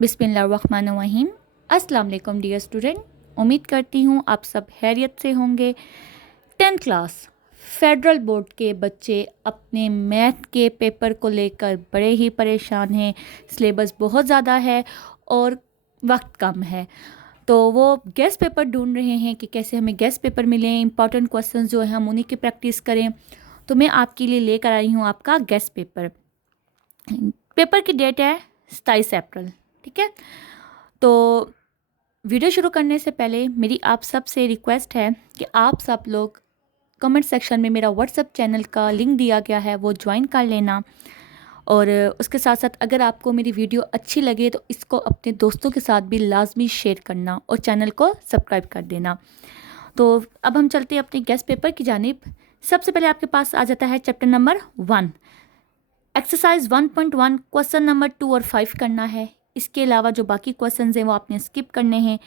बिस्मिल्लाहिर्रहमानिर्रहीम। अस्सलाम वालेकुम डियर स्टूडेंट, उम्मीद करती हूँ आप सब खैरियत से होंगे। 10th क्लास फेडरल बोर्ड के बच्चे अपने मैथ के पेपर को लेकर बड़े ही परेशान हैं। सिलेबस बहुत ज़्यादा है और वक्त कम है, तो वो गेस्ट पेपर ढूंढ रहे हैं कि कैसे हमें गेस्ट पेपर मिलें, इंपॉर्टेंट क्वेश्चंस जो हैं हम उन्हीं की प्रैक्टिस करें। तो मैं आपके लिए लेकर आई हूँ आपका गेस्ट पेपर। पेपर की डेट है 27 अप्रैल, ठीक है। तो वीडियो शुरू करने से पहले मेरी आप सब से रिक्वेस्ट है कि आप सब लोग कमेंट सेक्शन में मेरा व्हाट्सएप चैनल का लिंक दिया गया है, वो ज्वाइन कर लेना। और उसके साथ साथ अगर आपको मेरी वीडियो अच्छी लगे तो इसको अपने दोस्तों के साथ भी लाजमी शेयर करना और चैनल को सब्सक्राइब कर देना। तो अब हम चलते हैं अपने गेस्ट पेपर की जानिब। सबसे पहले आपके पास आ जाता है chapter number 1, exercise 1.1, question number 2 और 5 करना है। इसके अलावा जो बाकी क्वेश्चंस हैं वो आपने स्किप करने हैं।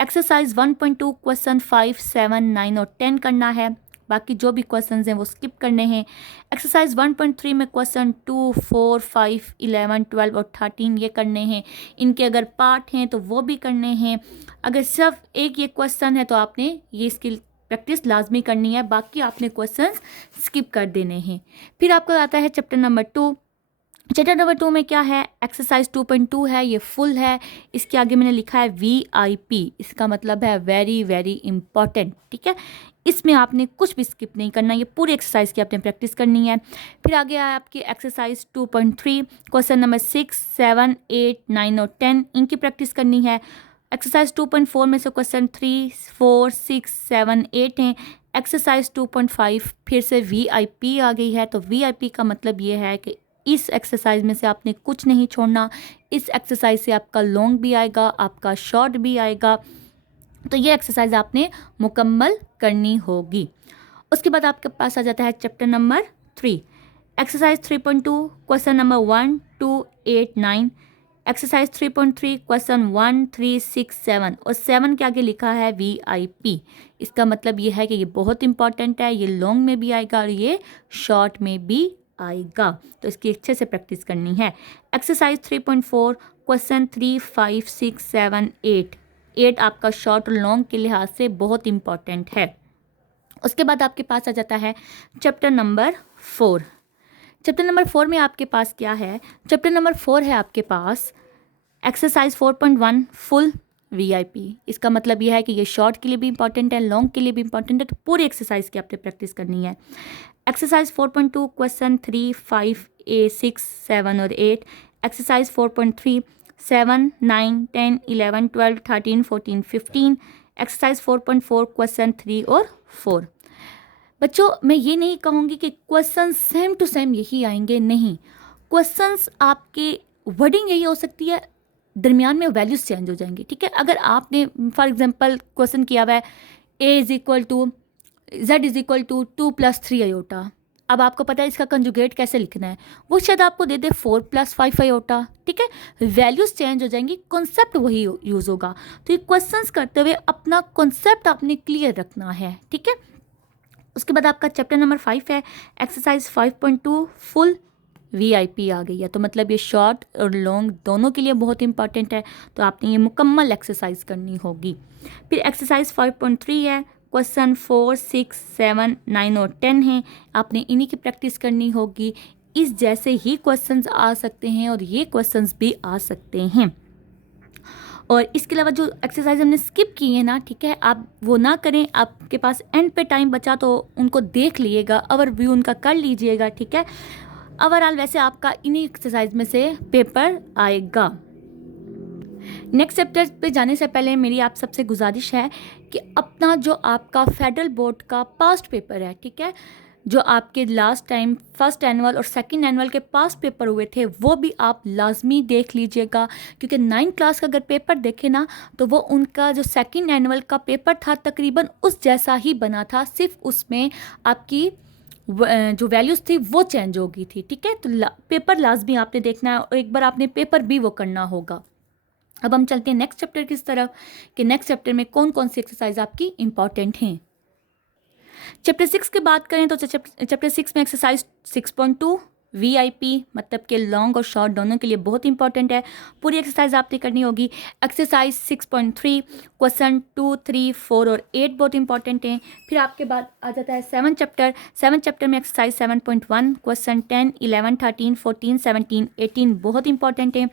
एक्सरसाइज 1.2 क्वेश्चन 5, 7, 9 और 10 करना है। बाकी जो भी क्वेश्चंस हैं वो स्किप करने हैं। एक्सरसाइज 1.3 में क्वेश्चन 2, 4, 5, 11, 12 और 13 ये करने हैं। इनके अगर पार्ट हैं तो वो भी करने हैं। अगर सिर्फ एक ये क्वेश्चन है तो आपने ये इसकी प्रैक्टिस लाजमी करनी है, बाकी आपने क्वेश्चंस स्किप कर देने हैं। फिर आपका आता है चैप्टर नंबर 2। चैप्टर नंबर 2 में क्या है, एक्सरसाइज 2.2 है, ये फुल है। इसके आगे मैंने लिखा है VIP, इसका मतलब है वेरी वेरी इंपॉर्टेंट, ठीक है। इसमें आपने कुछ भी स्किप नहीं करना, ये पूरी एक्सरसाइज की आपने प्रैक्टिस करनी है। फिर आगे आया आपकी एक्सरसाइज 2.3, क्वेश्चन नंबर 6, 7, 8, 9 और 10, इनकी प्रैक्टिस करनी है। एक्सरसाइज 2.4 में से क्वेश्चन 3, 4, 6, 7, 8 हैं। एक्सरसाइज 2.5 फिर से VIP आ गई है। तो VIP का मतलब ये है कि इस एक्सरसाइज में से आपने कुछ नहीं छोड़ना। इस एक्सरसाइज से आपका लॉन्ग भी आएगा, आपका शॉर्ट भी आएगा। तो ये एक्सरसाइज आपने मुकम्मल करनी होगी। उसके बाद आपके पास आ जाता है chapter number 3, exercise 3.2, question number 1, 2, 8, 9। Exercise 3.3, question 1, 3, 6, 7 और 7 के आगे लिखा है VIP। इसका मतलब ये है कि ये बहुत इंपॉर्टेंट है, ये लॉन्ग में भी आएगा और ये शॉर्ट में भी आएगा। तो इसकी अच्छे से प्रैक्टिस करनी है। एक्सरसाइज 3.4, क्वेश्चन 3, 5, 6, 7, 8 आपका शॉर्ट और लॉन्ग के लिहाज से बहुत इंपॉर्टेंट है। उसके बाद आपके पास आ जाता है चैप्टर नंबर 4। चैप्टर नंबर 4 में आपके पास क्या है, चैप्टर नंबर 4 है आपके पास एक्सरसाइज 4.1 फुल VIP। इसका मतलब यह है कि ये शॉर्ट के लिए भी इंपॉर्टेंट है, लॉन्ग के लिए भी इंपॉर्टेंट है। तो पूरी एक्सरसाइज की आपने प्रैक्टिस करनी है। एक्सरसाइज 4.2, क्वेश्चन 3, 5, 6, 7 और 8। एक्सरसाइज 4.3, 7, 9, 10, 11, 12, 13, 14, 15। एक्सरसाइज 4.4, क्वेश्चन 3 और 4। बच्चों, मैं ये नहीं कहूँगी कि क्वेश्चन सेम टू सेम यही आएंगे, नहीं। क्वेश्चंस आपके वर्डिंग यही हो सकती है, दरमियान में वैल्यूज चेंज हो जाएंगी, ठीक है। अगर आपने फॉर एग्जांपल क्वेश्चन किया हुआ है A is equal to Z is equal to 2 + 3 iota, अब आपको पता है इसका कंजुगेट कैसे लिखना है, वो शायद आपको दे दे 4 + 5 आयोटा, ठीक है। वैल्यूज चेंज हो जाएंगी, कॉन्सेप्ट वही यूज़ होगा। तो ये क्वेश्चंस करते हुए अपना कॉन्सेप्ट आपने क्लियर रखना है, ठीक है। उसके बाद आपका चैप्टर नंबर 5 है एक्सरसाइज 5.2 फुल VIP आ गई है। तो मतलब ये शॉर्ट और लॉन्ग दोनों के लिए बहुत इंपॉर्टेंट है, तो आपने ये मुकम्मल एक्सरसाइज करनी होगी। फिर एक्सरसाइज 5.3 है, क्वेश्चन 4, 6, 7, 9 और 10 हैं। आपने इन्हीं की प्रैक्टिस करनी होगी। इस जैसे ही क्वेश्चंस आ सकते हैं और ये क्वेश्चंस भी आ सकते हैं। और इसके अलावा जो एक्सरसाइज हमने स्किप की है ना, ठीक है, आप वो ना करें। आपके पास एंड पे टाइम बचा तो उनको देख लीजिएगा, ओवरव्यू उनका कर लीजिएगा, ठीक है। ओवरऑल वैसे आपका इन्हीं एक्सरसाइज में से पेपर आएगा। नेक्स्ट चैप्टर पे जाने से पहले मेरी आप सबसे गुजारिश है कि अपना जो आपका फेडरल बोर्ड का पास्ट पेपर है, ठीक है, जो आपके लास्ट टाइम फर्स्ट एनुअल और सेकंड एनुअल के पास पेपर हुए थे, वो भी आप लाजमी देख लीजिएगा। क्योंकि 9th क्लास का अगर पेपर देखे ना तो वो उनका जो सेकंड एनुअल का पेपर था तकरीबन उस जैसा ही बना था, सिर्फ उसमें आपकी जो वैल्यूज़ थी वो चेंज हो गई थी, ठीक है। तो पेपर लाजमी आपने देखना है और एक बार आपने पेपर भी वो करना होगा। अब हम चलते हैं नेक्स्ट चैप्टर की तरफ कि नेक्स्ट चैप्टर में कौन कौन सी एक्सरसाइज आपकी इंपॉर्टेंट हैं। चैप्टर 6 की बात करें तो चैप्टर 6 में एक्सरसाइज 6.2 VIP मतलब कि लॉन्ग और शॉर्ट दोनों के लिए बहुत इंपॉर्टेंट है। पूरी एक्सरसाइज आपने करनी होगी। एक्सरसाइज 6.3 क्वेश्चन 2, 3, 4 और 8 बहुत इंपॉर्टेंट हैं। फिर आपके बाद आ जाता है 7 चैप्टर। 7 चैप्टर में एक्सरसाइज 7.1 क्वेश्चन 10, 11, 13, 14, 17, 18 बहुत इंपॉर्टेंट हैं।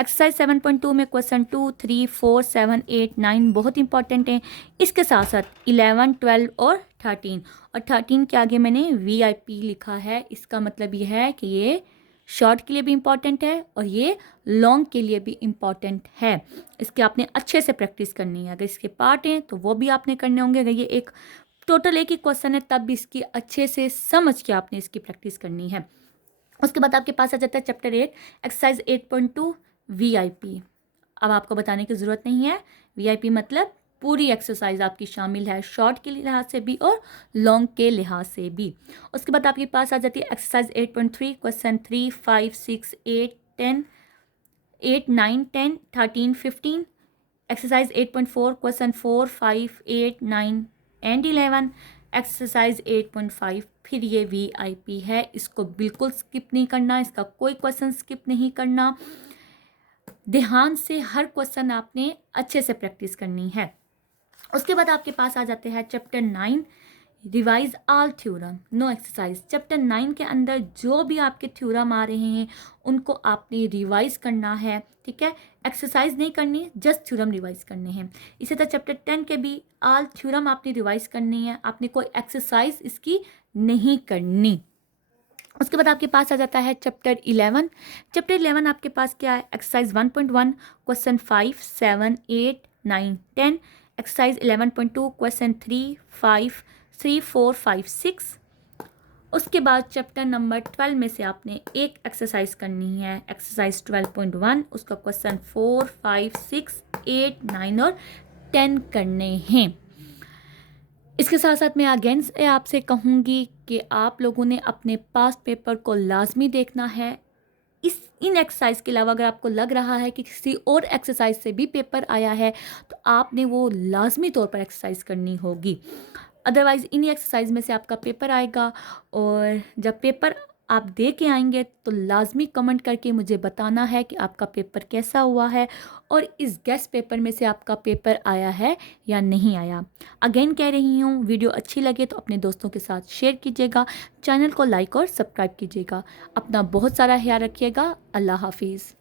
एक्सरसाइज 7.2 में क्वेश्चन 2, 3, 4, 7, 8, 9 बहुत इंपॉर्टेंट हैं। इसके साथ साथ 11, 12 और 13 और 13 के आगे मैंने VIP लिखा है। इसका मतलब ये है कि ये शॉर्ट के लिए भी इम्पॉर्टेंट है और ये लॉन्ग के लिए भी इम्पॉर्टेंट है। इसके आपने अच्छे से प्रैक्टिस करनी है। अगर इसके पार्ट हैं तो वो भी आपने करने होंगे। अगर ये एक टोटल एक ही क्वेश्चन है तब भी इसकी अच्छे से समझ के आपने इसकी प्रैक्टिस करनी है। उसके बाद आपके पास आ जाता है चैप्टर 8 एक्सरसाइज 8.2 VIP। अब आपको बताने की ज़रूरत नहीं है। VIP मतलब पूरी एक्सरसाइज आपकी शामिल है, शॉर्ट के लिहाज से भी और लॉन्ग के लिहाज से भी। उसके बाद आपके पास आ जाती है exercise 8.3 question 3, 5, 6, 8, 10, 8, 9, 10, 13, 15। Exercise 8.4 question 4, 5, 8, 9 and 11। Exercise 8.5 फिर ये VIP है। इसको बिल्कुल स्किप नहीं करना, इसका कोई क्वेश्चन स्किप नहीं करना। ध्यान से हर क्वेश्चन आपने अच्छे से प्रैक्टिस करनी है। उसके बाद आपके पास आ जाते हैं chapter 9 revise all theorem no exercise. Chapter 9 के अंदर जो भी आपके थ्योरम आ रहे हैं उनको आपने रिवाइज करना है, ठीक है। एक्सरसाइज नहीं करनी, जस्ट थ्योरम रिवाइज करने हैं। इसी तरह चैप्टर 10 के भी ऑल थ्योरम आपने रिवाइज करनी है, आपने कोई एक्सरसाइज इसकी नहीं करनी। उसके बाद आपके पास आ जाता है चैप्टर 11। चैप्टर 11 आपके पास क्या है? Exercise 1.1 question 5, 7, 8, 9, 10। Exercise 11.2 question 3, 5, 3, 4, 5, 6। उसके बाद चैप्टर नंबर 12 में से आपने एक एक्सरसाइज करनी है, एक्सरसाइज 12.1। उसका क्वेश्चन 4, 5, 6, 8, 9 और 10 करने हैं। इसके साथ साथ मैं अगेन से आपसे कहूँगी कि आप लोगों ने अपने पास्ट पेपर को लाजमी देखना है। इन एक्सरसाइज के अलावा अगर आपको लग रहा है कि किसी और एक्सरसाइज से भी पेपर आया है तो आपने वो लाजमी तौर पर एक्सरसाइज करनी होगी। अदरवाइज़ इन्हीं एक्सरसाइज में से आपका पेपर आएगा और जब पेपर आप दे के आएंगे तो लाजमी कमेंट करके मुझे बताना है कि आपका पेपर कैसा हुआ है और इस गेस्ट पेपर में से आपका पेपर आया है या नहीं आया। अगेन कह रही हूँ, वीडियो अच्छी लगे तो अपने दोस्तों के साथ शेयर कीजिएगा, चैनल को लाइक और सब्सक्राइब कीजिएगा। अपना बहुत सारा ख्याल रखिएगा। अल्लाह हाफिज़।